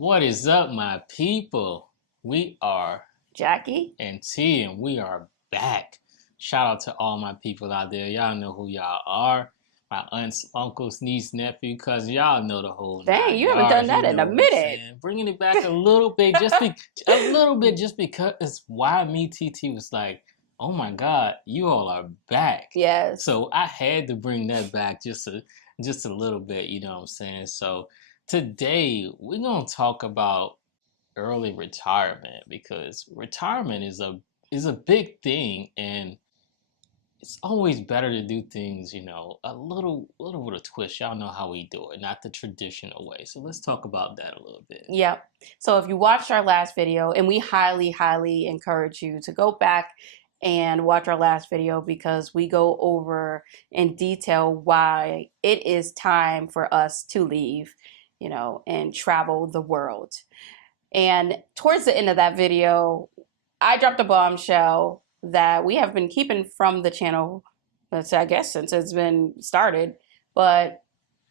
What is up, my people? We are Jackie. and T, and we are back. Shout out to all my people out there. Y'all know who y'all are. My aunts, uncles, niece, nephew, cousin. Y'all know the whole Dang, nine you haven't done yards. You that in know a what I'm minute. saying? Bringing it back a little bit, just because why me, TT was like, oh my God, you all are back. Yes. So I had to bring that back just a little bit. You know what I'm saying? So today we're gonna talk about early retirement because retirement is a big thing, and it's always better to do things, a little with a twist. Y'all know how we do it, not the traditional way. So let's talk about that a little bit. Yep. So if you watched our last video, and we highly, highly encourage you to go back and watch our last video because we go over in detail why it is time for us to leave, and travel the world. And towards the end of that video, I dropped a bombshell that we have been keeping from the channel, I guess, since it's been started. But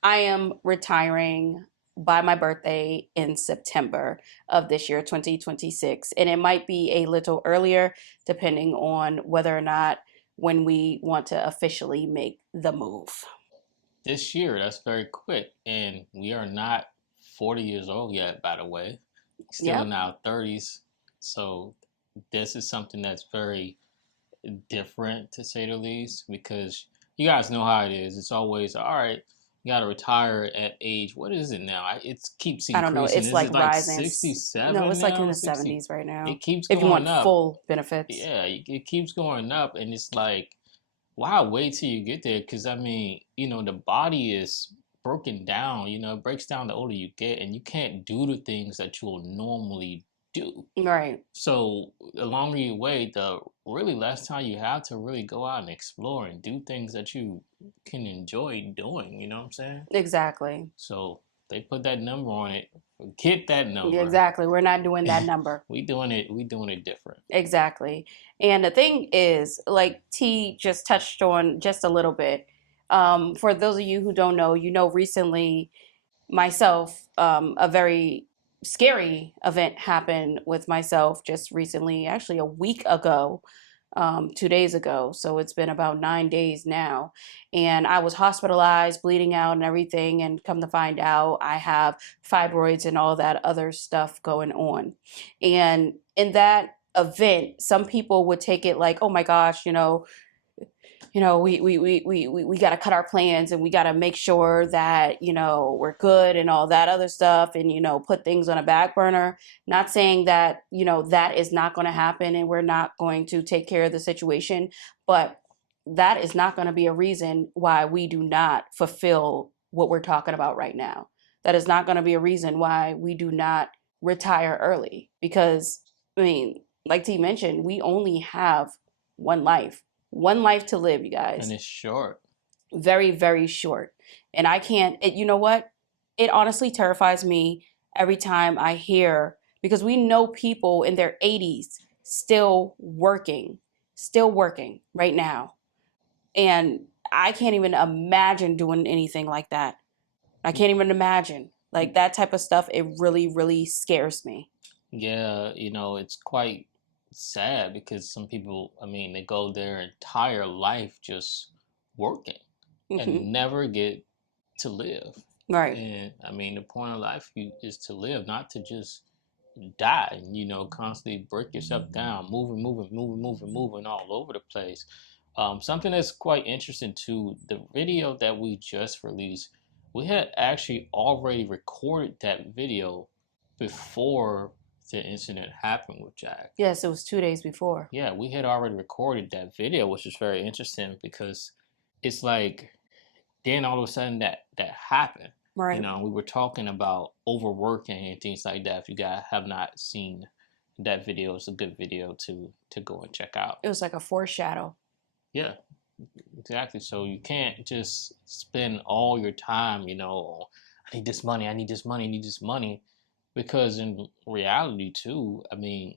I am retiring by my birthday in September of this year, 2026. And it might be a little earlier, depending on whether or not when we want to officially make the move. This year, that's very quick, and we are not 40 years old yet, by the way. Still Yep. in our 30s. So this is something that's very different, to say the least, because you guys know how it is. It's always all right. You got to retire at age. What is it now? It keeps I don't know. increasing. It's Is like it like rising. 67 No, it's like in now? the 60. 70s right now. It keeps If you going want up. full benefits. Yeah, it keeps going up, and it's like, why wait till you get there? Because I mean, the body is broken down. It breaks down the older you get, and you can't do the things that you'll normally do. Right. So the longer you wait, the really less time you have to really go out and explore and do things that you can enjoy doing. You know what I'm saying? Exactly. So they put that number on it. Forget that number. Exactly. We're not doing that number. We doing it different. Exactly. And the thing is, like T just touched on just a little bit, for those of you who don't know, recently myself, a very scary event happened with myself just recently, actually a week ago, 2 days ago. So it's been about 9 days now. And I was hospitalized, bleeding out and everything. And come to find out, I have fibroids and all that other stuff going on. And in that event, some people would take it like, oh my gosh, we got to cut our plans and we got to make sure that, we're good and all that other stuff and, put things on a back burner. Not saying that, that is not going to happen and we're not going to take care of the situation, but that is not going to be a reason why we do not fulfill what we're talking about right now. That is not going to be a reason why we do not retire early because, I mean, like T mentioned, we only have one life to live, you guys. And it's short. Very, very short. And I can't, you know what? It honestly terrifies me every time I hear, because we know people in their 80s still working right now. And I can't even imagine doing anything like that. I can't even imagine. Like that type of stuff, it really, really scares me. Yeah, it's quite sad because some people, I mean, they go their entire life just working and never get to live. Right. And I mean, the point of life is to live, not to just die and, constantly break yourself down, moving all over the place. Something that's quite interesting too, the video that we just released, we had actually already recorded that video before the incident happened with Jack. Yes, it was 2 days before. Yeah, we had already recorded that video, which was very interesting because it's like then all of a sudden that happened. Right. We were talking about overworking and things like that. If you guys have not seen that video, it's a good video to go and check out. It was like a foreshadow. Yeah, exactly. So you can't just spend all your time, I need this money, I need this money. Because in reality, too, I mean,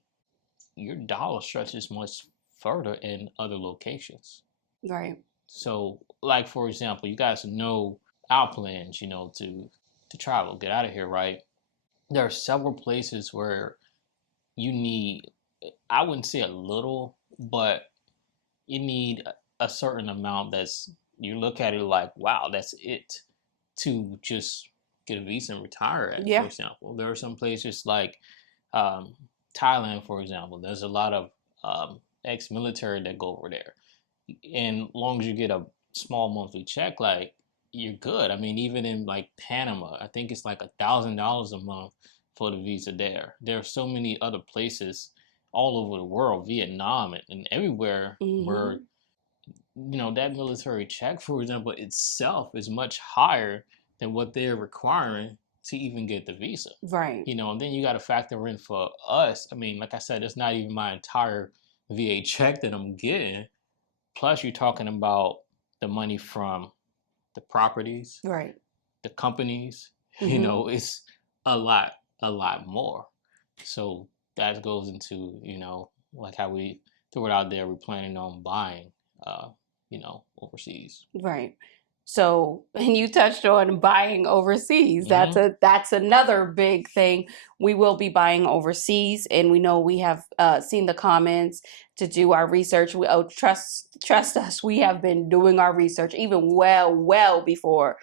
your dollar stretches much further in other locations. Right. So, like, for example, you guys know our plans, to travel, get out of here, right? there are several places where you need, I wouldn't say a little, but you need a certain amount that's, you look at it like, wow, that's it to just get a visa and retire at, for Yeah. example. There are some places like um, Thailand, for example. There's a lot of ex-military that go over there. And long as you get a small monthly check, like you're good. I mean, even in like Panama, I think it's like $1,000 a month for the visa there. There are so many other places all over the world, Vietnam and everywhere where Hmm. that military check, for example, itself is much higher than what they're requiring to even get the visa. Right. And then you got to factor in for us. I mean, like I said, it's not even my entire VA check that I'm getting. Plus, you're talking about the money from the properties, Right. the companies. Hmm. It's a lot more. So that goes into, like how we threw it out there, we're planning on buying, overseas. Right. So, and you touched on buying overseas. Hmm. That's another big thing. We will be buying overseas, and we know we have seen the comments to do our research. Trust us. We have been doing our research even well before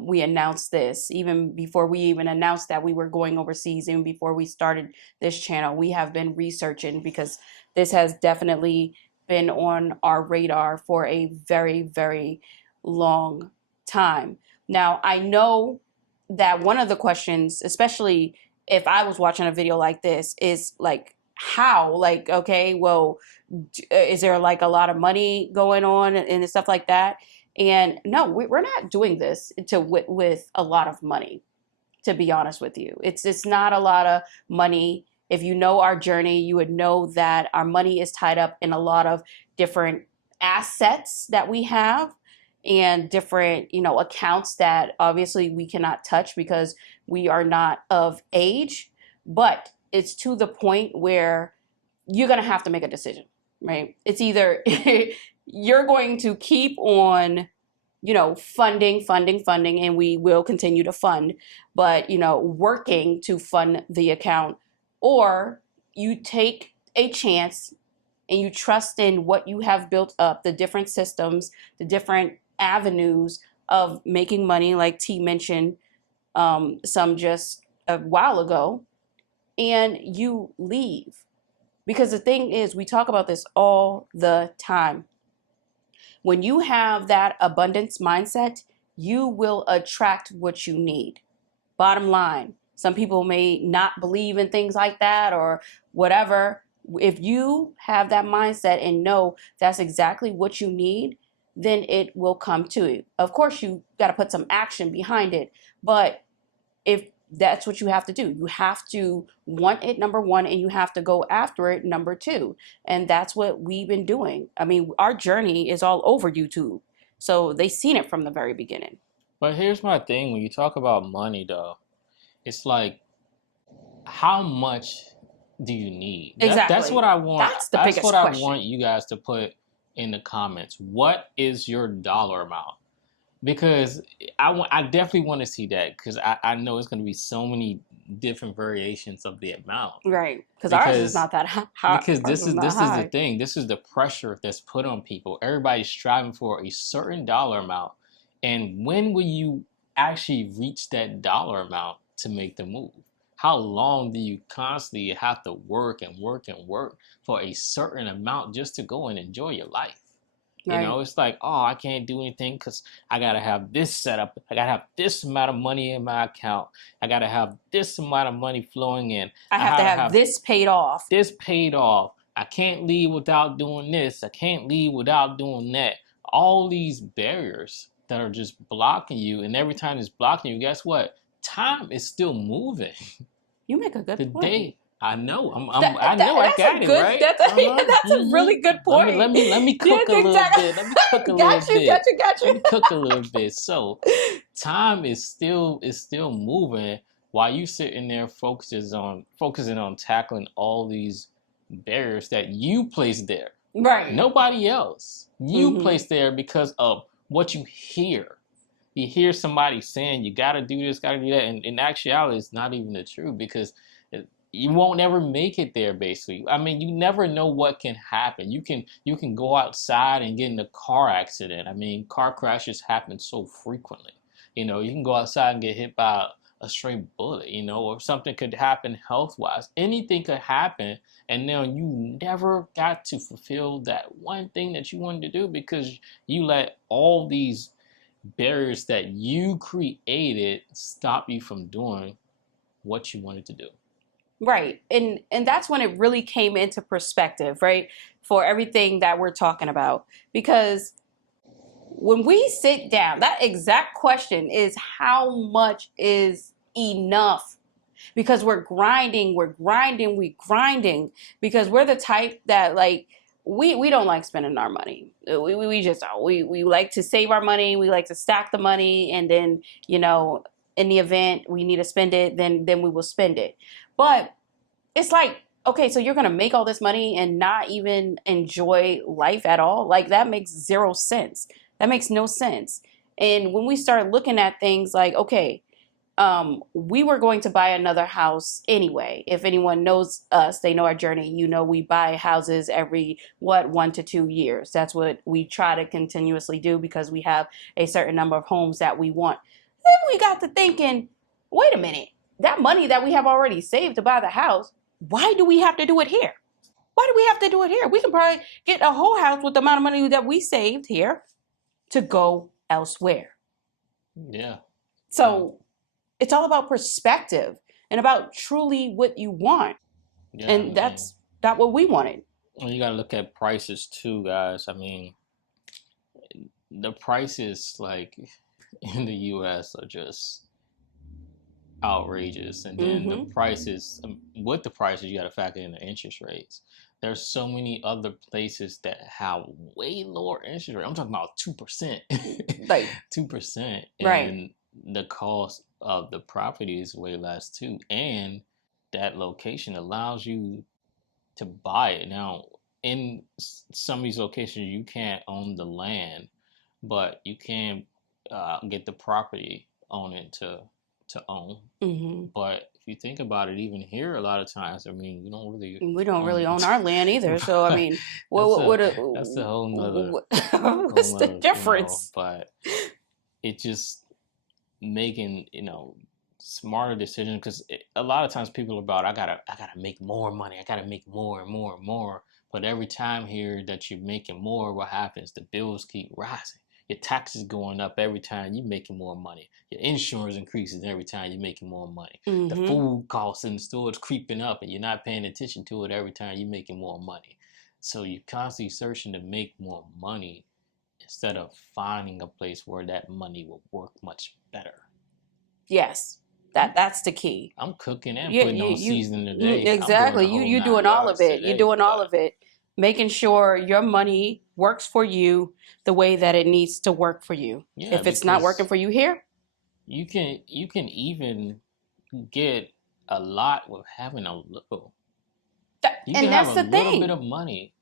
we announced this. Even before we even announced that we were going overseas, even before we started this channel, we have been researching because this has definitely been on our radar for a very long time. Now, I know that one of the questions, especially if I was watching a video like this, is like, how? Like, okay, well, is there like a lot of money going on and stuff like that? And no, we're not doing this with a lot of money, to be honest with you. It's not a lot of money. If you know our journey, you would know that our money is tied up in a lot of different assets that we have and different, accounts that obviously we cannot touch because we are not of age. But it's to the point where you're going to have to make a decision, right? It's either you're going to keep on funding, and we will continue to fund, but, working to fund the account, or you take a chance and you trust in what you have built up, the different systems, the different avenues of making money, like T mentioned some just a while ago, and you leave. Because the thing is, we talk about this all the time. When you have that abundance mindset, you will attract what you need. Bottom line, some people may not believe in things like that or whatever. If you have that mindset and know that's exactly what you need, then it will come to you. Of course, you got to put some action behind it, but if that's what you have to do. You have to want it, number one, and you have to go after it, number two. And that's what we've been doing. I mean, our journey is all over YouTube. So they seen it from the very beginning. But here's my thing: when you talk about money, though, it's like, how much do you need? That's what Exactly. I want. That's the That's what biggest I want question. you guys to put in the comments. What is your dollar amount? Because I definitely want to see that, because I know it's going to be so many different variations of the amount. Right. Because ours is Because not that high. because Ours this is is not this is the high. thing. This is the pressure that's put on people. Everybody's striving for a certain dollar amount, and when will you actually reach that dollar amount to make the move? How long do you constantly have to work and work and work for a certain amount just to go and enjoy your life? Right. It's like, oh, I can't do anything because I gotta have this set up. I gotta have this amount of money in my account. I gotta have this amount of money flowing in. I I have to gotta have have this paid off. this paid off. I can't leave without doing this. I can't leave without doing that. All these barriers that are just blocking you, and every time it's blocking you, guess what? Time is still moving. You make a good The point. day, I know, I know, I That's a got it good, right. that's a, Uh-huh. that's a really good Let me let point. me let me Yes, cook a little bit. Let me cook a exactly. little Got you, got bit. you, got Let you. me cook a little bit. So time is still moving while you sitting there focusing on tackling all these barriers that you placed there. Right. Nobody else. You Mm-hmm. placed there because of what you hear. you hear somebody saying you got to do this, got to do that, and in actuality, it's not even the truth because you won't ever make it there. Basically, I mean, you never know what can happen. You can go outside and get in a car accident. I mean, car crashes happen so frequently. You can go outside and get hit by a stray bullet, or something could happen health wise. Anything could happen, and now you never got to fulfill that one thing that you wanted to do because you let all these barriers that you created stop you from doing what you wanted to do. Right. And that's when it really came into perspective, right? For everything that we're talking about. Because when we sit down, that exact question is how much is enough? Because we're grinding, we're grinding because we're the type that like we don't like spending our money. We just don't. We like to save our money, we like to stack the money, and then, in the event we need to spend it, then we will spend it. But it's like, okay, so you're gonna make all this money and not even enjoy life at all? Like that makes zero sense. That makes no sense. And when we start looking at things like, okay, we were going to buy another house anyway. If anyone knows us, they know our journey. We buy houses every 1 to 2 years. That's what we try to continuously do because we have a certain number of homes that we want. Then we got to thinking, wait a minute, that money that we have already saved to buy the house, why do we have to do it here? Why do we have to do it here? We can probably get a whole house with the amount of money that we saved here to go elsewhere. Yeah. So it's all about perspective and about truly what you want. Yeah, And that's not what we wanted. You got to look at prices too, guys. I mean, the prices like in the US are just outrageous. And then the prices, with the prices, you got to factor in the interest rates. There's so many other places that have way lower interest rate. I'm talking about 2%. Like 2%. Right. And the cost of the property is way less too. And that location allows you to buy it. Now, in some of these locations, you can't own the land, but you can get the property on it to own. But if you think about it, even here, a lot of times, I mean, we don't really own our land either. So I mean, that's a whole nother. What's the difference? But it just making smarter decisions because a lot of times people are about I gotta make more money. I gotta make more and more and more. But every time here that you're making more, what happens? The bills keep rising. Your taxes going up every time you're making more money. Your insurance increases every time you're making more money. The food costs in the store is creeping up and you're not paying attention to it every time you're making more money. So you're constantly searching to make more money instead of finding a place where that money will work much better. Yes. That's the key. I'm cooking and putting on seasoning today. Exactly. You're doing all of it. You're doing all of it. Making sure your money works for you the way that it needs to work for you. Yeah, if it's not working for you here, you can even get a lot with having a little. You can have a little bit of money,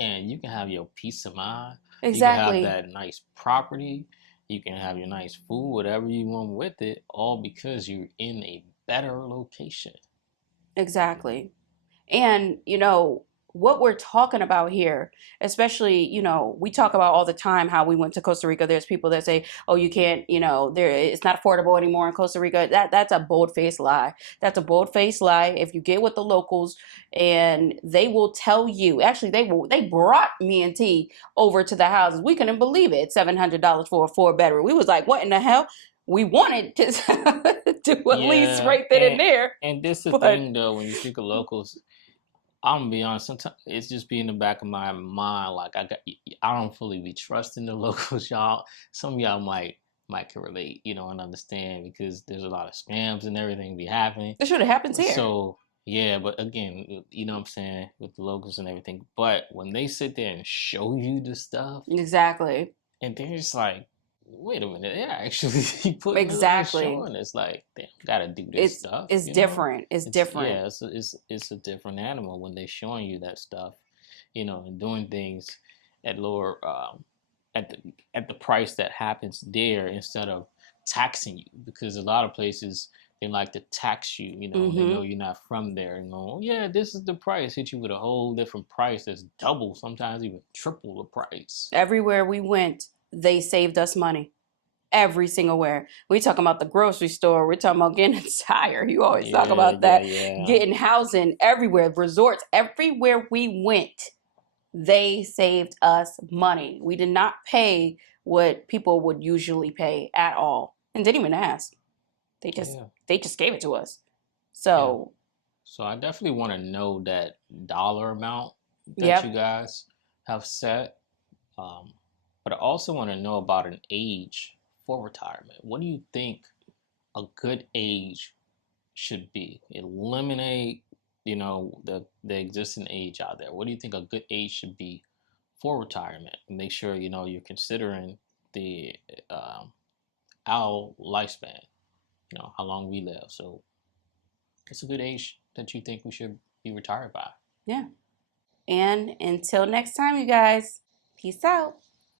and you can have your peace of mind. Exactly. You can have that nice property. You can have your nice food, whatever you want with it, all because you're in a better location. Exactly. And, what we're talking about here, especially, we talk about all the time how we went to Costa Rica. There's people that say, oh, you can't, it's not affordable anymore in Costa Rica. That's a bold-faced lie. That's a bold-faced lie. If you get with the locals and they will tell you, actually, they brought me and T over to the houses. We couldn't believe it. $700 for a 4-bedroom. We was like, what in the hell? We wanted to at least right then and there. And this is the thing, though, when you speak of locals, I'm gonna be honest. Sometimes it's just be in the back of my mind. Like I don't fully be trusting the locals, y'all. Some of y'all might can relate, and understand because there's a lot of scams and everything be happening. It should have happened here. So yeah, but again, what I'm saying with the locals and everything. But when they sit there and show you the stuff, exactly, and they're just like, wait a minute, they're actually putting exactly showing. It's like, damn, gotta do this stuff. It's different. It's different. Yeah, it's a different animal when they're showing you that stuff, and doing things at lower at the price that happens there instead of taxing you, because a lot of places they like to tax you. They Mm-hmm. know you're not from there. Oh, yeah, this is the price. Hit you with a whole different price that's double, sometimes even triple the price. Everywhere we went, they saved us money. Every single where. We talking about the grocery store. We're talking about getting a tire. You always talk Yeah, about yeah, that. yeah. Getting housing everywhere, resorts, everywhere we went, they saved us money. We did not pay what people would usually pay at all, and didn't even ask. They just Yeah, they just gave it to us. yeah. So, So I definitely want to know that dollar amount that you yep. guys have set. Um, but I also want to know about an age for retirement. What do you think a good age should be? Eliminate, the existing age out there. What do you think a good age should be for retirement? Make sure you're considering the um, our lifespan. How long we live. So, it's a good age that you think we should be retired by. Yeah. And until next time, you guys, peace out.